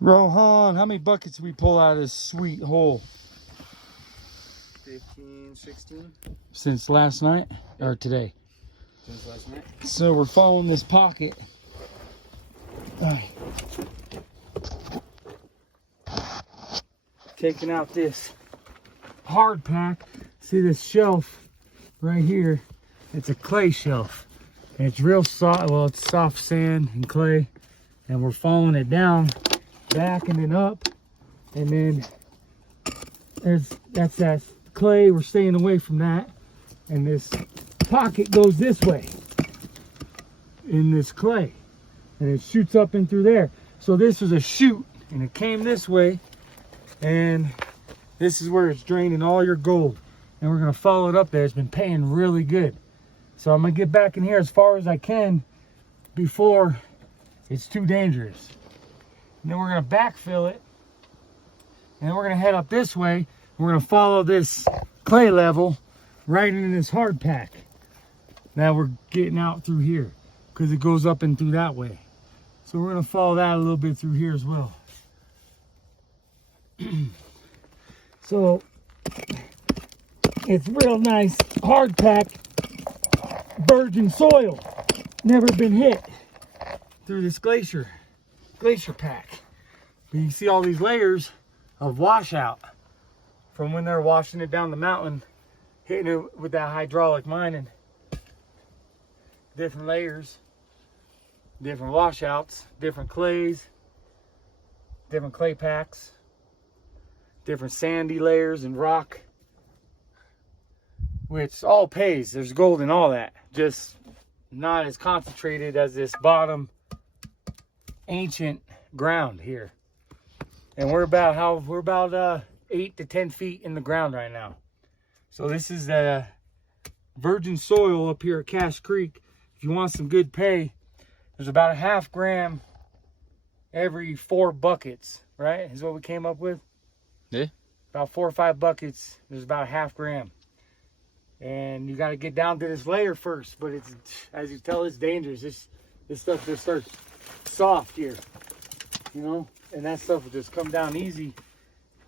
Rohan, how many buckets did we pull out of this sweet hole? 15, 16. Since last night? Or today? Since last night. So we're following this pocket. Taking out this hard pack. See this shelf right here? It's a clay shelf. And it's real soft. Well, it's soft sand and clay. And we're following it down, back and then up. And then that's that clay. We're staying away from that. And this pocket goes this way in this clay. And it shoots up in through there. So this was a chute and it came this way. And this is where it's draining all your gold. And we're gonna follow it up there. It's been paying really good. So I'm gonna get back in here as far as I can before it's too dangerous. And then we're gonna backfill it. And then we're gonna head up this way. We're gonna follow this clay level right into this hard pack. Now we're getting out through here because it goes up and through that way. So we're gonna follow that a little bit through here as well. So it's real nice hard pack, virgin soil, never been hit through this glacier pack. But you can see all these layers of washout from when they're washing it down the mountain, hitting it with that hydraulic mining. Different layers, different washouts, different clays, different clay packs, different sandy layers and rock, which all pays. There's gold in all that, just not as concentrated as this bottom ancient ground here. And we're about 8 to 10 feet in the ground right now. So this is the virgin soil up here at Cache Creek. If you want some good pay, there's about a ½ gram every 4 buckets, right? Is what we came up with. Yeah. About 4 or 5 buckets, there's about a ½ gram. And you got to get down to this layer first, but it's, as you tell, it's dangerous. This stuff just starts soft here, you know, and that stuff will just come down easy.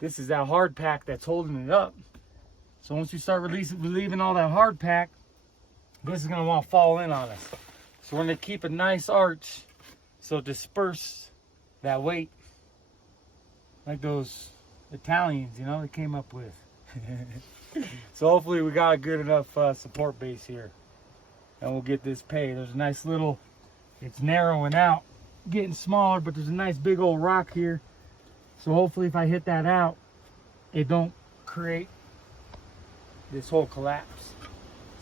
This is that hard pack that's holding it up. So once you start relieving all that hard pack, this is going to want to fall in on us. So we're going to keep a nice arch so disperse that weight like those Italians, you know, they came up with. So hopefully we got a good enough support base here and we'll get this pay. There's a nice little, it's narrowing out, getting smaller, but there's a nice big old rock here. So hopefully if I hit that out, it don't create this whole collapse.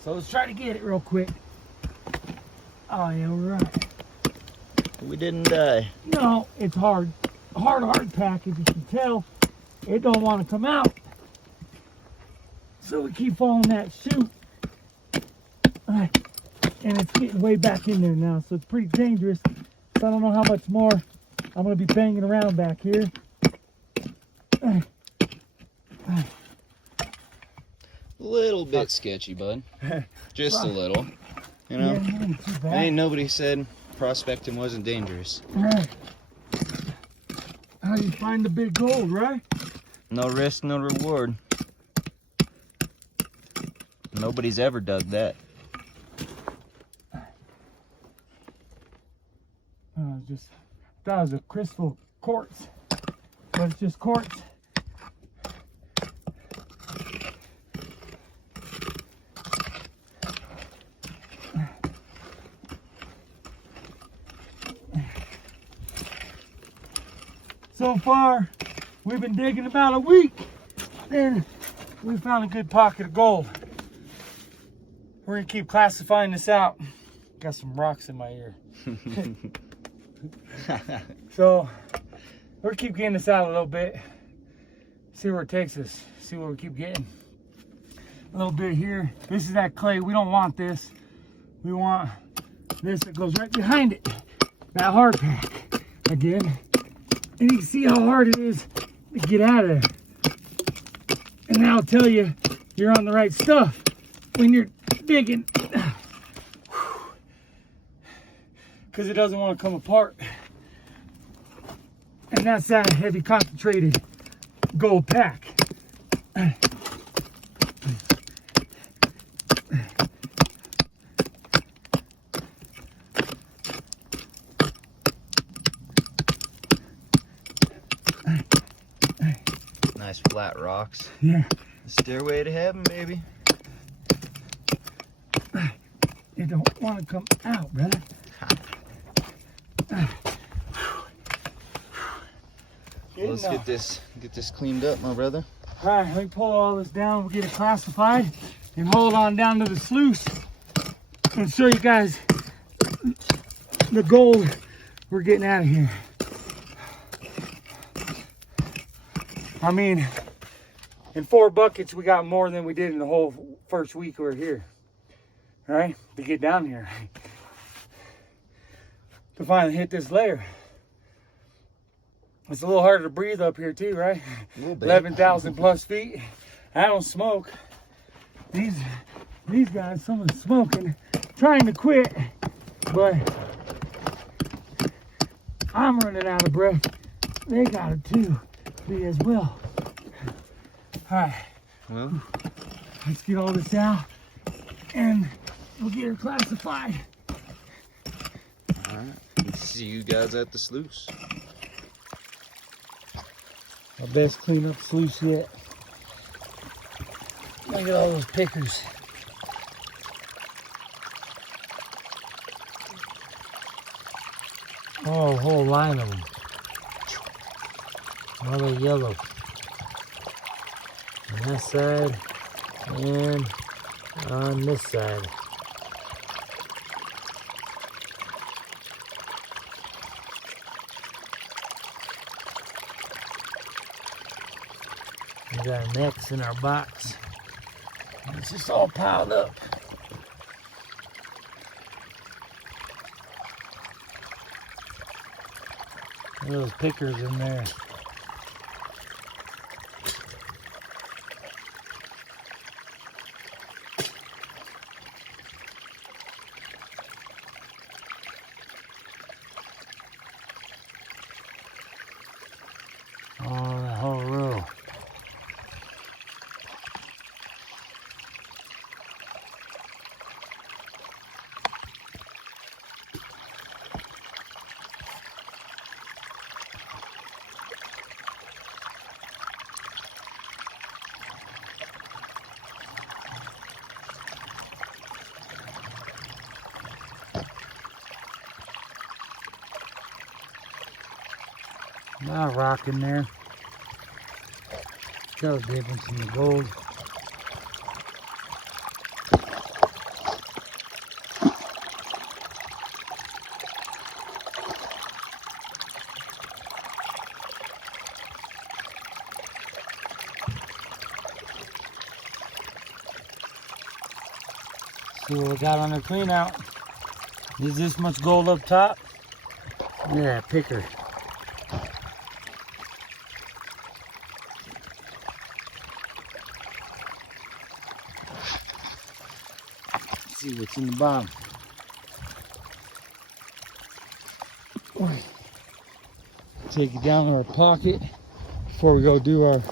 So let's try to get it real quick. Oh yeah, we're right. We didn't die. No, it's hard pack, as you can tell. It don't want to come out. So we keep following that chute. And it's getting way back in there now, so it's pretty dangerous. So I don't know how much more I'm going to be banging around back here. Little bit sketchy, bud. Just a little. You know, Yeah, ain't nobody said prospecting wasn't dangerous. right. How do you find the big gold, right? No risk, no reward. Nobody's ever dug that. Just thought it was a crystal quartz, but it's just quartz. So far, we've been digging about a week, and we found a good pocket of gold. We're gonna keep classifying this out. Got some rocks in my ear. So we're gonna keep getting this out a little bit, see where it takes us, see what we keep getting. A little bit here. This is that clay. We don't want this. We want this that goes right behind it. That hard pack again. And you can see how hard it is to get out of there. And that'll tell you you're on the right stuff when you're digging. Because it doesn't want to come apart. And And that's that heavy concentrated gold pack. Nice flat rocks. Yeah. Stairway to heaven, baby. It don't want to come out, brother. Let's get this cleaned up, my brother. All right, let me pull all this down. We'll get it classified and hold on down to the sluice and show you guys the gold we're getting out of here. I mean, in 4 buckets, we got more than we did in the whole first week we were here. All right, to get down here. To finally hit this layer. It's a little harder to breathe up here too, right? 11,000 plus feet. I don't smoke. These guys, someone's smoking, trying to quit, but I'm running out of breath. They got it too, me as well. All right. Well, let's get all this out and we'll get her classified. All right. See you guys at the sluice. Our best cleanup sluice yet. Look at all those pickers. Oh, a whole line of them. All the yellow. On that side and on this side. We got our necks in our box. It's just all piled up. Look at those pickers in there. Oh, that whole row. Not a rock in there. Tell the difference in the gold. See what we got on the clean out. Is this much gold up top? Look at that picker. See what's in the bottom. Take it down to our pocket before we go do our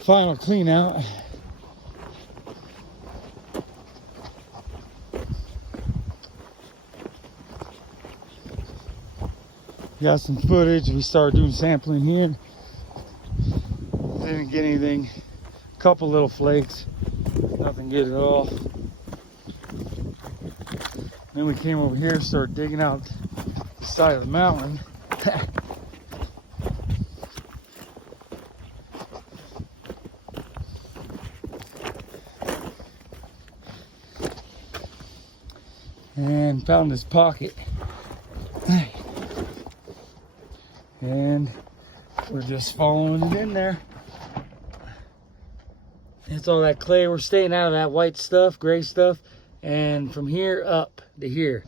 final clean out. Got some footage. We started doing sampling here. Didn't get anything. A couple little flakes. Nothing good at all. Then we came over here, started digging out the side of the mountain. And found this pocket. And we're just following it in there. It's all that clay. We're staying out of that white stuff, gray stuff. And from here up to here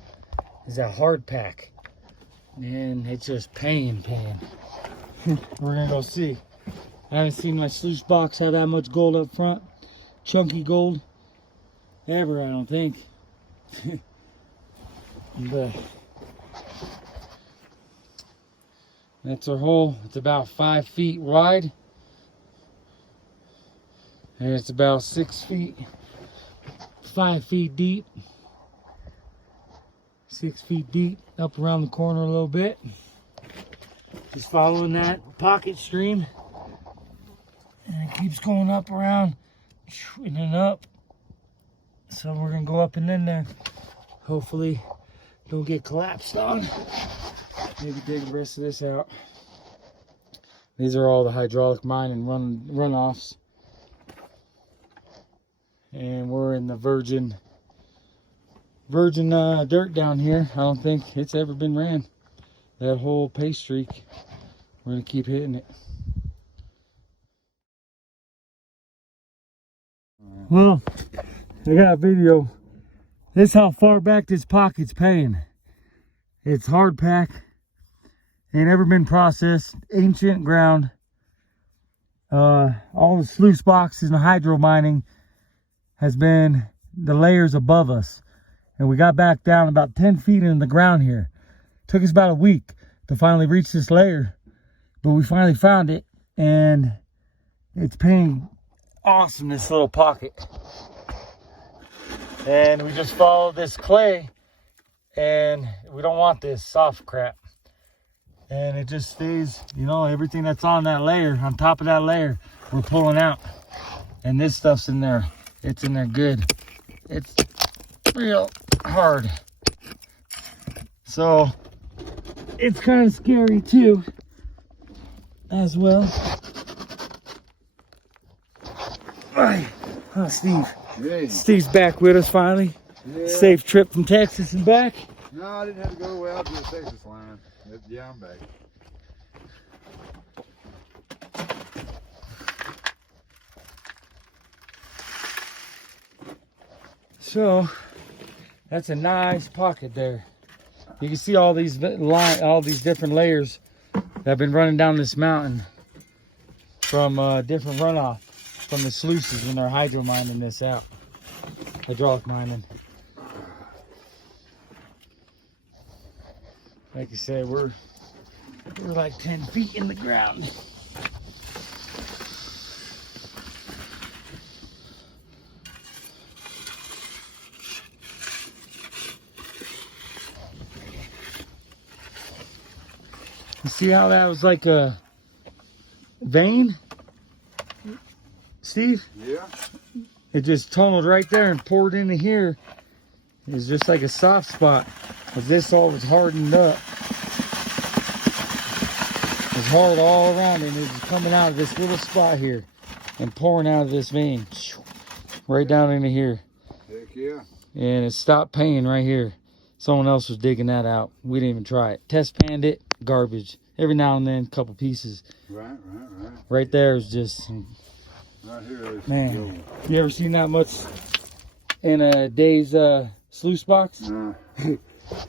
is that hard pack. And it's just pain. We're gonna go see. I haven't seen my sluice box have that much gold up front. Chunky gold. Ever, I don't think. But That's our hole. It's about 5 feet wide. And it's about 5 feet deep. 6 feet deep, up around the corner a little bit. Just following that pocket stream. And it keeps going up around and then up. So we're gonna go up and in there. Hopefully don't get collapsed on. Maybe dig the rest of this out. These are all the hydraulic mine and runoffs. And we're in the virgin dirt down here. I don't think it's ever been ran. That whole paste streak, we're gonna keep hitting it. Well, I got a video. This is how far back this pocket's paying. It's hard pack. Ain't ever been processed. Ancient ground. All the sluice boxes and the hydro mining has been the layers above us. And we got back down about 10 feet in the ground here. Took us about a week to finally reach this layer. But we finally found it. And it's paying awesome, this little pocket. And we just followed this clay. And we don't want this soft crap. And it just stays, you know, everything that's on that layer, on top of that layer, we're pulling out. And this stuff's in there. It's in there good. It's real hard. So it's kind of scary too, as well. Right. Oh, Steve. Hey. Steve's back with us finally. Yeah. Safe trip from Texas and back. No, I didn't have to go way out to the Texas line. Yeah, I'm back. So that's a nice pocket there. You can see all these different layers that have been running down this mountain from different runoff from the sluices when they're hydro mining this out, hydraulic mining. Like you said, we're like 10 feet in the ground. You see how that was like a vein, Steve? Yeah. It just tunneled right there and poured into here. It was just like a soft spot. But this all was hardened up. It was hard all around it, and it was coming out of this little spot here and pouring out of this vein right down into here. Heck yeah. And it stopped paying right here. Someone else was digging that out. We didn't even try it. Test panned it, garbage. Every now and then, a couple pieces. Right. Right there is just, Right here. man. You ever seen that much in a day's sluice box?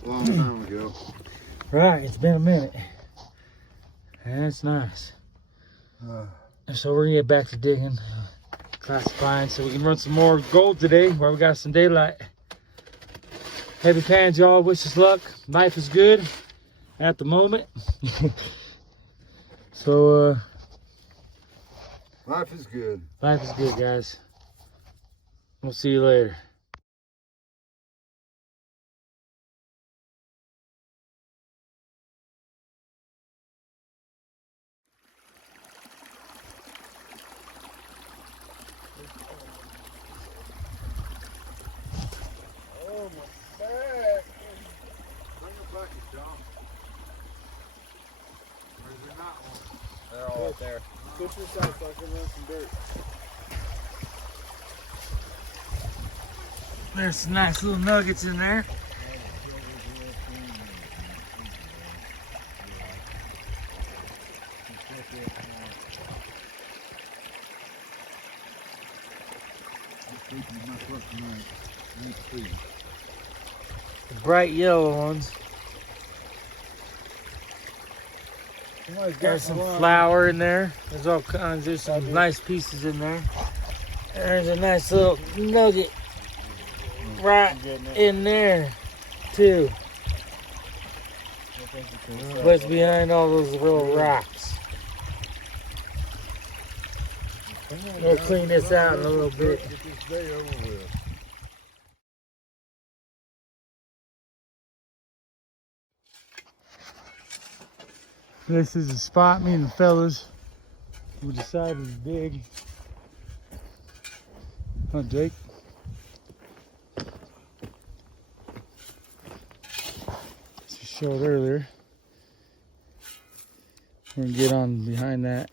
Long time ago. Right, it's been a minute. That's nice. So we're gonna get back to digging, classifying, so we can run some more gold today while we got some daylight. Heavy pans, y'all. Wish us luck. Life is good at the moment. So Life is good. life is good, guys. We'll see you later. Oh, my back. Bring it back, John. Or is there not one? They're all up there. Push this out so I can run some dirt. There's some nice little nuggets in there. The bright yellow ones. There's some flour in there. There's all kinds. There's some nice pieces in there. There's a nice little nugget right in there too. What's behind all those little rocks? We'll clean this out in a little bit. Get this day over with. This is the spot me and the fellas we decided to dig. Huh, Jake? As you showed earlier. We're gonna get on behind that.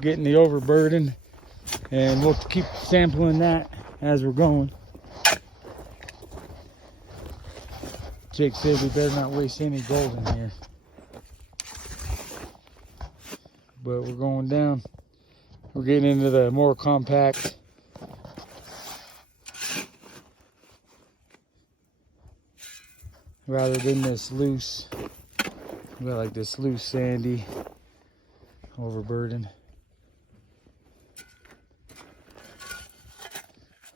Getting the overburden, and we'll keep sampling that as we're going. Jake said we better not waste any gold in here. But we're going down. We're getting into the more compact. Rather than this loose. We got like this loose sandy overburden.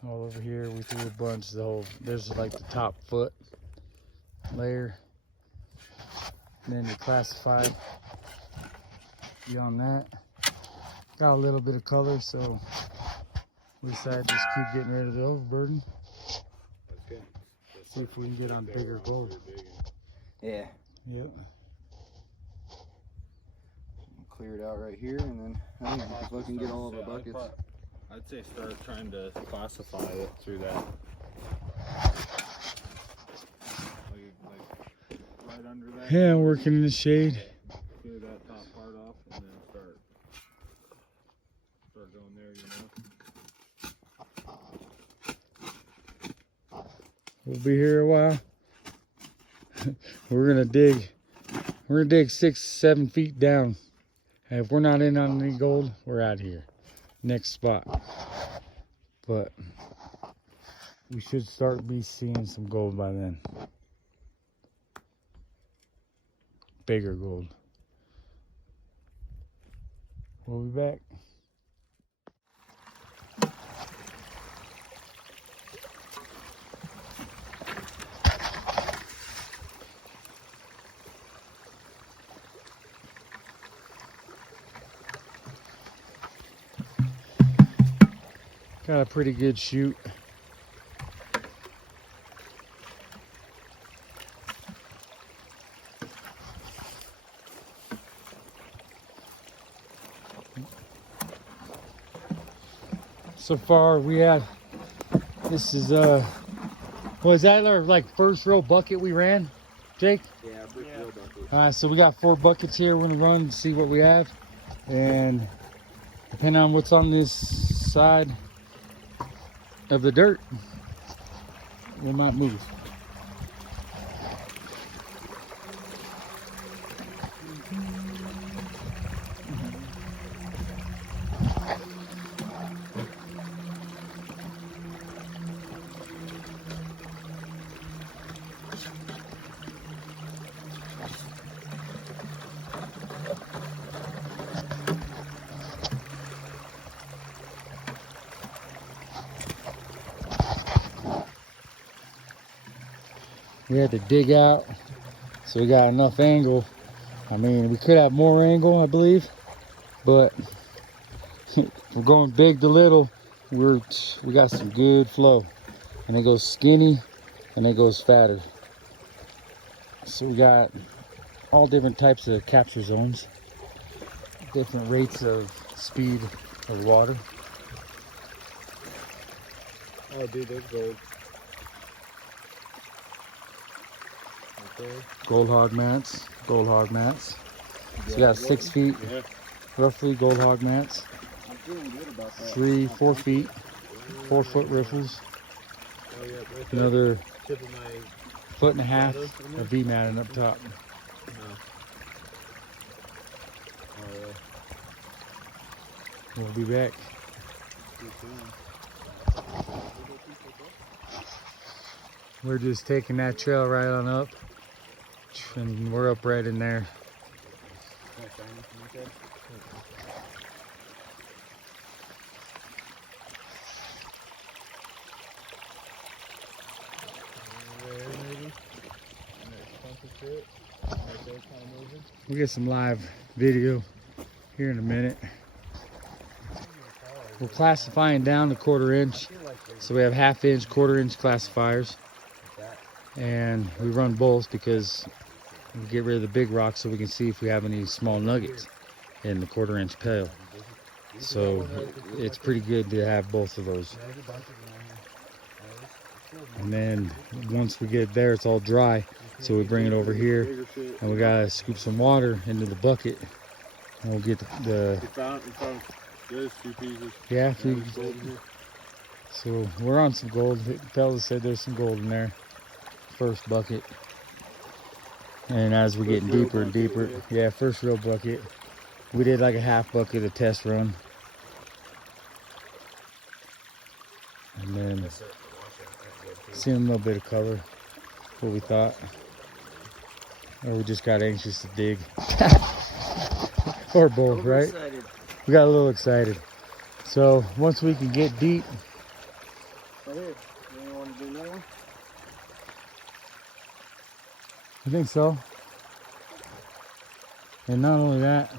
All over here we threw a bunch. There's like the top foot layer. And then you classify beyond that. Got a little bit of color, so we decided to just keep getting rid of the overburden. Okay. See if we can get on bigger gold. Yeah. Yep. Clear it out right here, and then I think if I can get all of our buckets. I'd say start trying to classify it through that. Like right under that. Yeah, I'm working in the shade. Clear that top part off, and then start going there, you know. We'll be here a while. We're gonna dig 6-7 feet down. And if we're not in on any gold, we're out of here. Next spot. But we should start seeing some gold by then. Bigger gold. We'll be back. Got a pretty good shoot. So far we had, this is was that our like first real bucket we ran, Jake? Yeah, real bucket. So we got 4 buckets here. We're gonna run and see what we have, and depending on what's on this side of the dirt, we might move. We had to dig out, so we got enough angle. I mean, we could have more angle, I believe, but we're going big to little. We got some good flow, and it goes skinny, and it goes fatter. So we got all different types of capture zones, different rates of speed of water. Oh, dude, there's gold. Okay. Gold hog mats, gold hog mats. So we got 6 feet, Yeah. roughly gold hog mats. I'm feeling good about that. 3-4 feet, 4-foot riffles. Oh, yeah, right there. Another Tip of my 1.5 foot of V matting up top. Oh, yeah. We'll be back. We're just taking that trail right on up, and we're up right in there. There, maybe. And there's something to it. We'll get some live video here in a minute. We're classifying down to 1/4 inch. So we have 1/2 inch, 1/4 inch classifiers. And we run both because we get rid of the big rocks so we can see if we have any small nuggets in the 1/4 inch pail. So it's pretty good to have both of those. And then once we get it there, it's all dry. So we bring it over here and we gotta scoop some water into the bucket. And we'll get the There's 2 pieces. yeah, so we're on some gold. The fellas said there's some gold in there. First bucket. And as we're getting deeper and deeper, yeah, first real bucket. We did like a 1/2 bucket of test run. And then seeing a little bit of color, what we thought. Or we just got anxious to dig. Or both, right? We got a little excited. So once we can get deep. I think so. And not only that,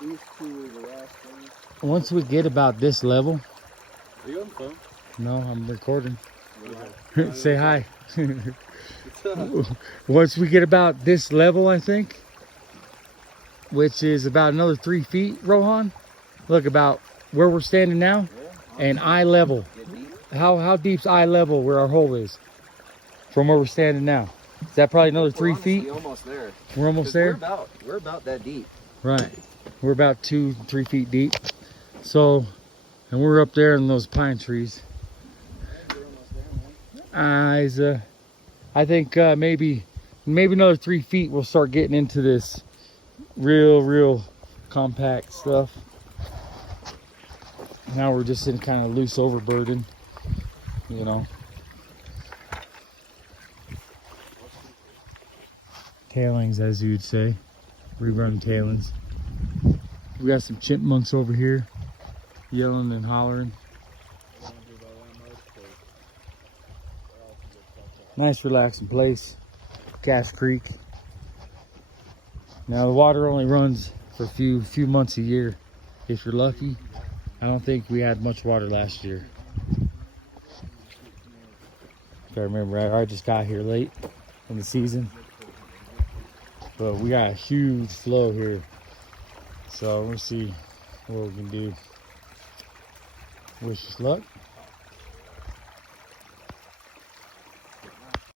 These 2 are the last ones. once we get about this level, Are you on the phone? no, I'm recording. Okay. Say hi. What's up? Once we get about this level, I think, which is about another 3 feet, Rohan. Look, about where we're standing now, and eye level. How deep's eye level where our hole is from where we're standing now? Is that probably another 3 feet? Almost there. We're almost there. We're about that deep. Right. We're about 2-3 feet deep. So, and we're up there in those pine trees. I think maybe another 3 feet we'll start getting into this real compact stuff. Now we're just in kind of loose overburden, you know. Tailings, as you'd say. Rerun tailings. We got some chipmunks over here yelling and hollering. Nice relaxing place. Cass Creek. Now the water only runs for a few months a year. If you're lucky. I don't think we had much water last year. If I remember right, I just got here late in the season. But we got a huge flow here. So we'll see what we can do. Wish us luck.